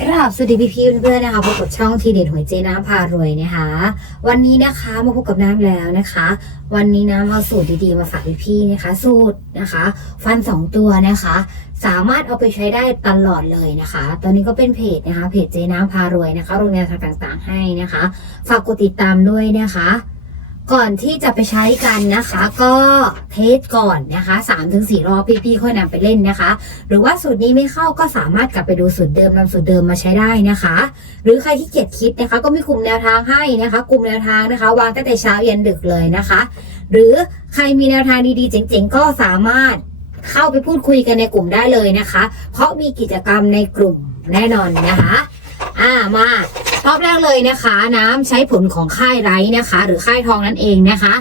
กราบสวัสดีพี่ๆเพื่อนๆนะคะพบกับช่องทีเด็ดหวยเจน้ำพารวยนะคะ วันนี้นะคะมาพบกับน้ำแล้วนะคะ วันนี้น้ำเอาสูตรดีๆมาฝากพี่ๆนะคะ สูตรนะคะ ฟันสองตัวนะคะ สามารถเอาไปใช้ได้ตลอดเลยนะคะ ตอนนี้ก็เป็นเพจนะคะเพจเจน้ำพารวยนะคะโรงแรมต่างๆ ให้นะคะ ฝากกดติดตามด้วยนะคะ ก่อนที่จะไปใช้กันนะคะ ก็เทสก่อนนะคะ3-4ถึงรอบพี่ๆค่อยนำไปเล่นนะคะ หรือว่าสูตรนี้ไม่เข้าก็สามารถกลับไปดูสูตรเดิมนำสูตรเดิมมาใช้ได้นะคะ หรือใครที่เกียจคิดนะคะ ก็มีกลุ่มแนวทางให้นะคะกลุ่มแนวทางนะคะ วางตั้งแต่เช้าเยันดึกเลยนะคะ หรือใครมีแนวทางดีๆเจ๋งๆก็สามารถเข้าไปพูดคุยกันในกลุ่มได้เลยนะคะ เพราะมีกิจกรรมในกลุ่มแน่นอนนะคะ อ่ามา รอบแรกเลยนะคะ น้ำใช้ผลของค่ายไร้นะคะ หรือค่ายทองนั่นเองนะคะ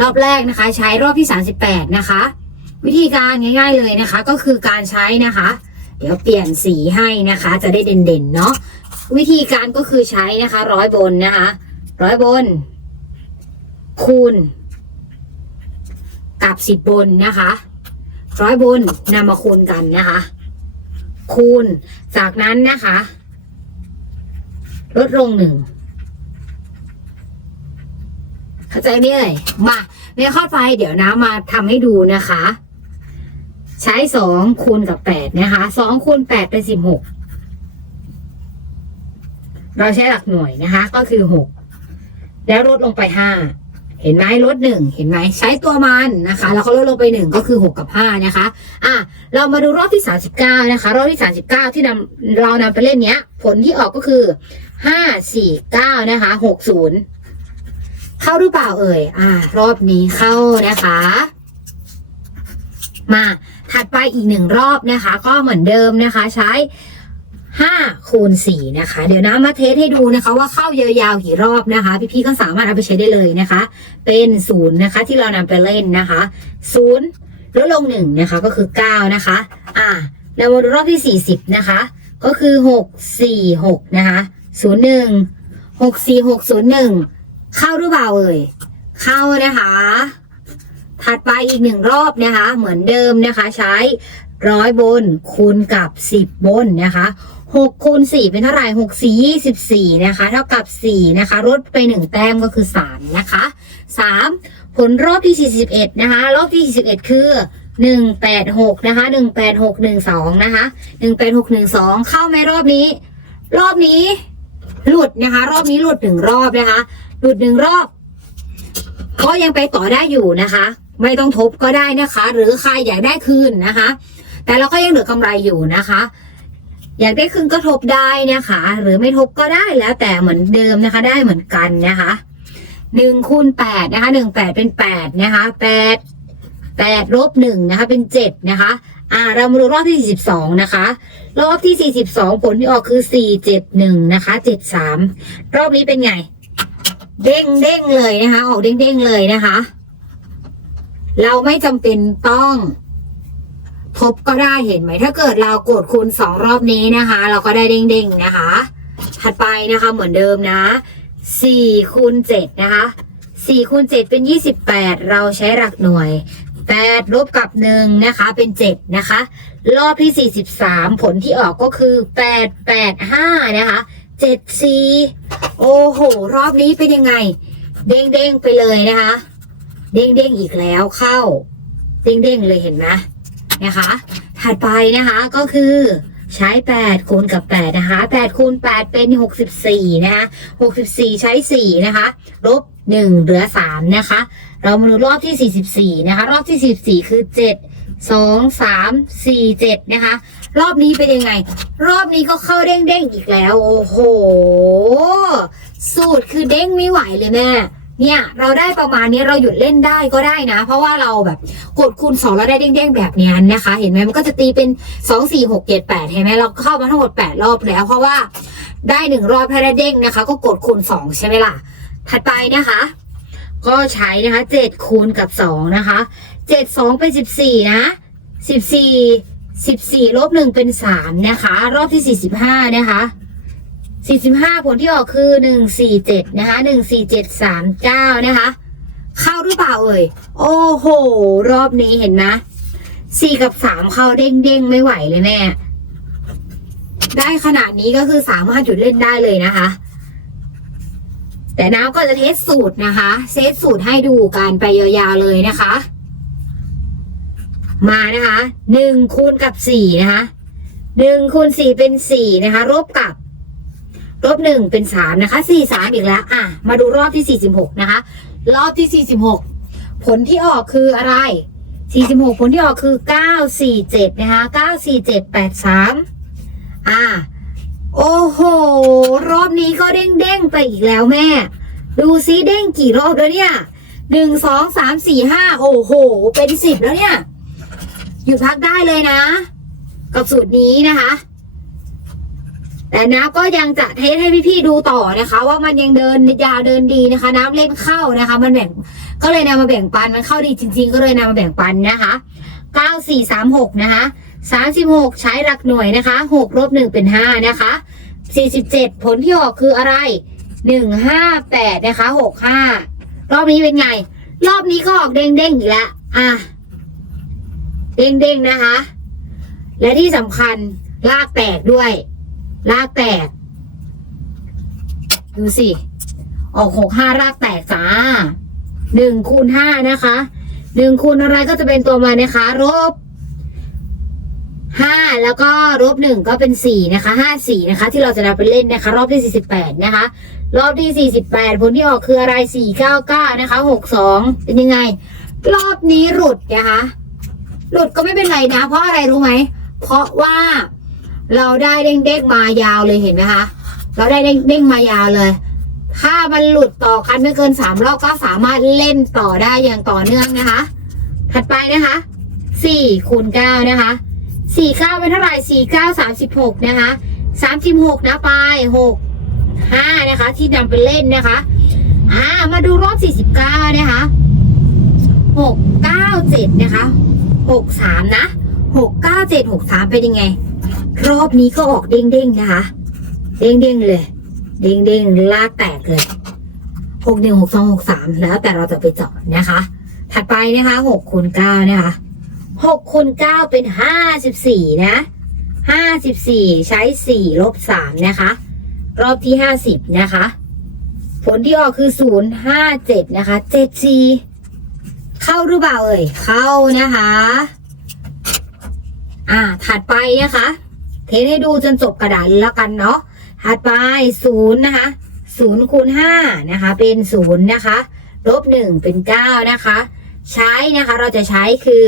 รอบแรกนะคะ ใช้รอบที่ 38 นะคะ วิธีการง่าย ๆเลยนะคะ ก็คือการใช้นะคะ เดี๋ยวเปลี่ยนสีให้นะคะ จะได้เด่นๆเนาะวิธีการก็คือใช้นะคะ ร้อยบนนะคะร้อยบน คูณ กับสิบบนนะคะร้อยบนนำมาคูณกันนะคะ คูณจากนั้นนะคะ ลดลงหนึ่งเข้าใจไหมเอ่ยมาในข้อไฟเดี๋ยวนะมาทำให้ดูนะคะ ใช้สองคูณกับแปดนะคะสองคูณแปดเป็นสิบหกเราใช้หลักหน่วยนะคะ ก็คือหกแล้วลดลงไปห้า เห็นไหมลดหนึ่งเห็นไหมใช้ตัวมันนะคะ แล้วก็ลดลงไปหนึ่งก็คือหกกับห้านะคะอะเรามาดูรอบที่สามสิบเก้านะคะ รอบที่สามสิบเก้าที่นำเรานำไปเล่นเนี้ย ผลที่ออกก็คือห้าสี่เก้านะคะหกศูนย์เข้าหรือเปล่าเอ่ยอ่ารอบนี้เข้านะคะ มาถัดไปอีกหนึ่งรอบนะคะ ก็เหมือนเดิมนะคะ ใช้ ห้าคูณสี่นะคะ เดี๋ยวนะมาเทสให้ดูนะคะ ว่าเข้ายาวๆกี่รอบนะคะ พี่ๆก็สามารถเอาไปใช้ได้เลยนะคะ เป็นศูนย์นะคะ ที่เรานำไปเล่นนะคะศูนย์ลดลงหนึ่งนะคะก็คือเก้านะคะ อ่าแล้วรอบที่สี่สิบนะคะ ก็คือหกสี่หกนะคะศูนย์หนึ่งหกสี่หกศูนย์หนึ่งเข้าหรือเปล่าเอ่ยเข้านะคะ ถัดไปอีกหนึ่งรอบนะคะ เหมือนเดิมนะคะใช้ร้อยบนคูณกับสิบบนนะคะหกคูณสี่เป็นเท่าไหร่หกสี่ยี่สิบสี่นะคะ เท่ากับสี่นะคะลดไปหนึ่งแต้มก็คือสามนะคะสามผลรอบที่สี่สิบเอ็ดนะคะ รอบที่สี่สิบเอ็ดคือหนึ่งแปดหกนะคะหนึ่งแปดหกหนึ่งสองนะคะหนึ่งแปดหกหนึ่งสองเข้าไหมรอบนี้ รอบนี้หลุดนะคะ รอบนี้หลุดหนึ่งรอบนะคะ หลุดหนึ่งรอบก็ยังไปต่อได้อยู่นะคะ ไม่ต้องทบก็ได้นะคะ หรือใครอยากได้คืนนะคะ แต่เราก็ยังเหลือกำไรอยู่นะคะ อยากได้คืนก็ทบได้นะคะ หรือไม่ทบก็ได้แล้วแต่เหมือนเดิมนะคะ ได้เหมือนกันนะคะหนึ่งคูณแปดนะคะหนึ่งแปดเป็นแปดนะคะแปดแปดลบหนึ่งนะคะ เป็นเจ็ดนะคะ อ่า เรามาดูรอบที่สี่สิบสองนะคะ รอบที่สี่สิบสองผลที่ออกคือสี่เจ็ดหนึ่งนะคะเจ็ดสามรอบนี้เป็นไง เด้งเด้งเลยนะคะ ออกเด้งเด้งเลยนะคะ เราไม่จำเป็นต้องทบก็ได้เห็นไหม ถ้าเกิดเรากดคูณสองรอบนี้นะคะ เราก็ได้เด้งเด้งนะคะ ถัดไปนะคะเหมือนเดิมนะสี่คูณเจ็ดนะคะสี่คูณเจ็ดเป็นยี่สิบแปดเราใช้หลักหน่วยแปดลบกับหนึ่งนะคะ เป็นเจ็ดนะคะ รอบที่สี่สิบสามผลที่ออกก็คือแปดแปดห้านะคะเจ็ดสี่โอ้โห รอบนี้เป็นยังไง เด้งเด้งๆไปเลยนะคะ เด้งเด้งอีกแล้วเข้า เด้งเด้งเลยเห็นไหมนะคะ ถัดไปนะคะก็คือใช้ 8 คูณกับ 8 นะคะ 8 คูณ 8 เป็น 64 นะคะ 64 ใช้ 4 นะคะ ลบ 1 เหลือ 3 นะคะ เรามาดูรอบที่ 44 นะคะ รอบที่ 44 คือ 7 2 3 4 7 นะคะ รอบนี้เป็นยังไง รอบนี้ก็เข้าเด้งเด้งๆอีกแล้ว โอ้โห สูตรคือเด้งไม่ไหวเลยแม่ เนี่ย เราได้ประมาณนี้เราหยุดเล่นได้ก็ได้นะ เพราะว่าเราแบบกดคูณสองแล้วได้เด้งๆแบบนี้นะคะ เห็นไหมมันก็จะตีเป็นสองสี่หกเจ็ดแปดเห็นไหมเราเข้ามาทั้งหมดแปดรอบแล้ว เพราะว่าได้หนึ่งรอบถ้าได้เด้งนะคะ ก็กดคูณสองใช่ไหมล่ะ ถัดไปนะคะ ก็ใช้นะคะเจ็ดคูณกับสองนะคะเจ็ดสองเป็นสิบสี่นะสิบสี่สิบสี่ลบหนึ่งเป็นสามนะคะ รอบที่สี่สิบห้านะคะ สี่สิบห้าผลที่ออกคือหนึ่งสี่เจ็ดนะคะหนึ่งสี่เจ็ดสามเก้านะคะ เข้าหรือเปล่าเอ่ย โอ้โห รอบนี้เห็นไหมสี่กับสามเข้าเด้งเด้งไม่ไหวเลยแม่ ได้ขนาดนี้ก็คือสามารถหยุดเล่นได้เลยนะคะ แต่น้ำก็จะเทสสูตรนะคะ เซตสูตรให้ดูกันไปยาวๆเลยนะคะ มานะคะหนึ่งคูณกับสี่นะคะหนึ่งคูณสี่เป็นสี่นะคะลบกับ ลบหนึ่งเป็นสามนะคะสี่สามอีกแล้ว อะ มาดูรอบที่สี่สิบหกนะคะ รอบที่สี่สิบหกผลที่ออกคืออะไรสี่สิบหกผลที่ออกคือเก้าสี่เจ็ดนะคะเก้าสี่เจ็ดแปดสามอะโอ้โห รอบนี้ก็เด้งเด้งๆไปอีกแล้วแม่ ดูซิเด้งกี่รอบแล้วเนี่ยหนึ่งสองสามสี่ห้าโอ้โห เป็นสิบแล้วเนี่ยหยุดพักได้เลยนะ กับสูตรนี้นะคะ แต่น้ำก็ยังจะเทสให้พี่ๆดูต่อนะคะ ว่ามันยังเดินยาวเดินดีนะคะ น้ำเล่นเข้านะคะ มันแบ่งก็เลยนำมาแบ่งปันมันเข้าดีจริง ๆ ก็เลยนำมาแบ่งปันนะคะเก้าสี่สามหกนะคะสามสิบหกใช้หลักหน่วยนะคะหกลบหนึ่งเป็นห้านะคะสี่สิบเจ็ดผลที่ออกคืออะไรหนึ่งห้าแปดนะคะหกห้ารอบนี้เป็นไง รอบนี้ก็ออกเด้งๆอีกแล้วอะเด้งๆนะคะ และที่สำคัญลากแตกด้วย ลากแตก ดูสิ ออกหกห้ารากแตกจ้าหนึ่งคูณห้านะคะหนึ่งคูณอะไรก็จะเป็นตัวมานะคะลบห้าแล้วก็ลบหนึ่งก็เป็นสี่นะคะห้าสี่นะคะ ที่เราจะนำไปเล่นนะคะ รอบที่สี่สิบแปดนะคะ รอบที่สี่สิบแปดผลที่ออกคืออะไรสี่เก้าเก้านะคะหกสองเป็นยังไง รอบนี้หลุดนะคะ หลุดก็ไม่เป็นไรนะ เพราะอะไรรู้ไหม เพราะว่า เราได้เด้งเด้งมายาวเลยเห็นไหมคะ เราได้เด้งเด้งมายาวเลย ถ้ามันหลุดต่อกันไม่เกินสามรอบก็สามารถเล่นต่อได้อย่างต่อเนื่องนะคะ ถัดไปนะคะสี่คูณเก้านะคะสี่เก้าเป็นเท่าไหร่สี่เก้าสามสิบหกนะคะสามสิบหกนะไปหกห้านะคะ ที่นำไปเล่นนะคะอ่ามาดูรอบสี่สิบเก้านะคะหกเก้าเจ็ดนะคะหกสามนะหกเก้าเจ็ดหกสามเป็นยังไง รอบนี้ก็ออกเด้งเด้งๆนะคะ เด้งเด้งๆเลยเด้งเด้งๆลากแตกเลยหกหนึ่งหกสองหกสามแล้วแต่เราจะไปเจาะนะคะ ถัดไปนะคะหกคูณเก้านะคะหกคูณเก้าเป็นห้าสิบสี่นะห้าสิบสี่ใช้สี่ลบสามนะคะ รอบที่ห้าสิบนะคะ ผลที่ออกคือศูนย์ห้าเจ็ดนะคะเจ็ดสี่เข้าหรือเปล่าเอ่ยเข้านะคะ อ่าถัดไปนะคะ เทสให้ดูจนจบกระดาษแล้วกันเนาะถัดไปศูนย์นะคะศูนย์คูณห้านะคะ เป็นศูนย์นะคะลบหนึ่งเป็นเก้านะคะ ใช้นะคะเราจะใช้คือ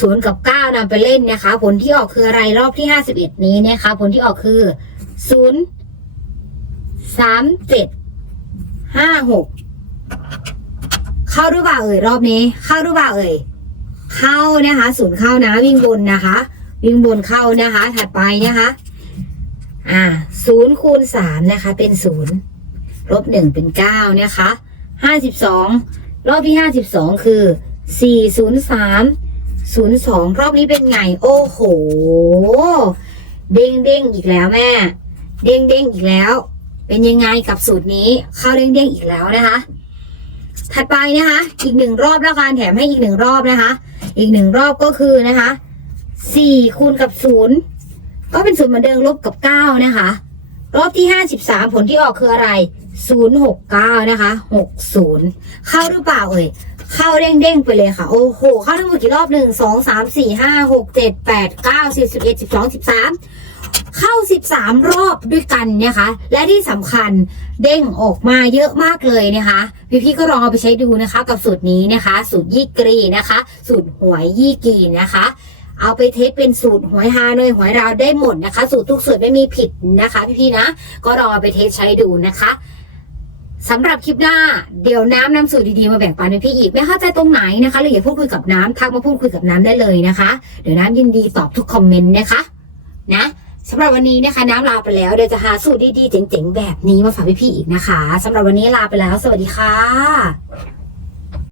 ศูนย์กับเก้านำไปเล่นนะคะ ผลที่ออกคืออะไรรอบที่ห้าสิบเอ็ดนี้นะคะ ผลที่ออกคือศูนย์สามเจ็ดห้าหกเข้าหรือเปล่าเอ่ยรอบนี้ เข้าหรือเปล่าเอ่ยเข้านะคะศูนย์เข้านะวิ่งบนนะคะ วิ่งบนเข้านะคะ ถัดไปนะคะ อ่าศูนย์คูณสามนะคะ เป็นศูนย์ลบหนึ่งเป็นเก้านะคะห้าสิบสองรอบที่ห้าสิบสองคือสี่ศูนย์สามศูนย์สองรอบนี้เป็นไง โอ้โห เด้งเด้งอีกแล้วแม่ เด้งเด้งอีกแล้ว เป็นยังไงกับสูตรนี้ เข้าเด้งเด้งอีกแล้วนะคะ ถัดไปนะคะ อีกหนึ่งรอบแล้วกันแถมให้อีกหนึ่งรอบนะคะ อีกหนึ่งรอบก็คือนะคะ สี่คูณกับศูนย์ก็เป็นศูนย์เหมือนเดิมลบกับเก้านะคะ รอบที่ห้าสิบสามผลที่ออกคืออะไรศูนย์หกเก้านะคะหกศูนย์เข้าหรือเปล่าเอ่ยเข้าเด้งๆไปเลยค่ะ โอ้โห เข้าทั้งหมดกี่รอบหนึ่งสองสามสี่ห้าหกเจ็ดแปดเก้าสิบสิบเอ็ดสิบสองสิบสามเข้าสิบสามรอบด้วยกันนะคะ และที่สำคัญเด้งออกมาเยอะมากเลยนะคะพี่ๆก็ลองเอาไปใช้ดูนะคะ กับสูตรนี้นะคะ สูตรยี่กรีนะคะ สูตรหวยยี่กีนะคะ เอาไปเทสเป็นสูตรหวยฮานอยหวยราวได้หมดนะคะ สูตรทุกสูตรไม่มีผิดนะคะ พี่ๆนะ ก็ลองไปเทสใช้ดูนะคะสำหรับคลิปหน้าเดี๋ยวน้ำนำสูตรดีๆมาแบ่งปันให้พี่อีก ไม่เข้าใจตรงไหนนะคะหรืออยากพูดคุยกับน้ำทักมาพูดคุยกับน้ำได้เลยนะคะ เดี๋ยวน้ำยินดีตอบทุกคอมเมนต์นะคะ นะสำหรับวันนี้นะคะน้ำลาไปแล้วเดี๋ยวจะหาสูตรดีๆเจ๋งๆแบบนี้มาฝากพี่ๆอีกนะคะสำหรับวันนี้ลาไปแล้ว สวัสดีค่ะ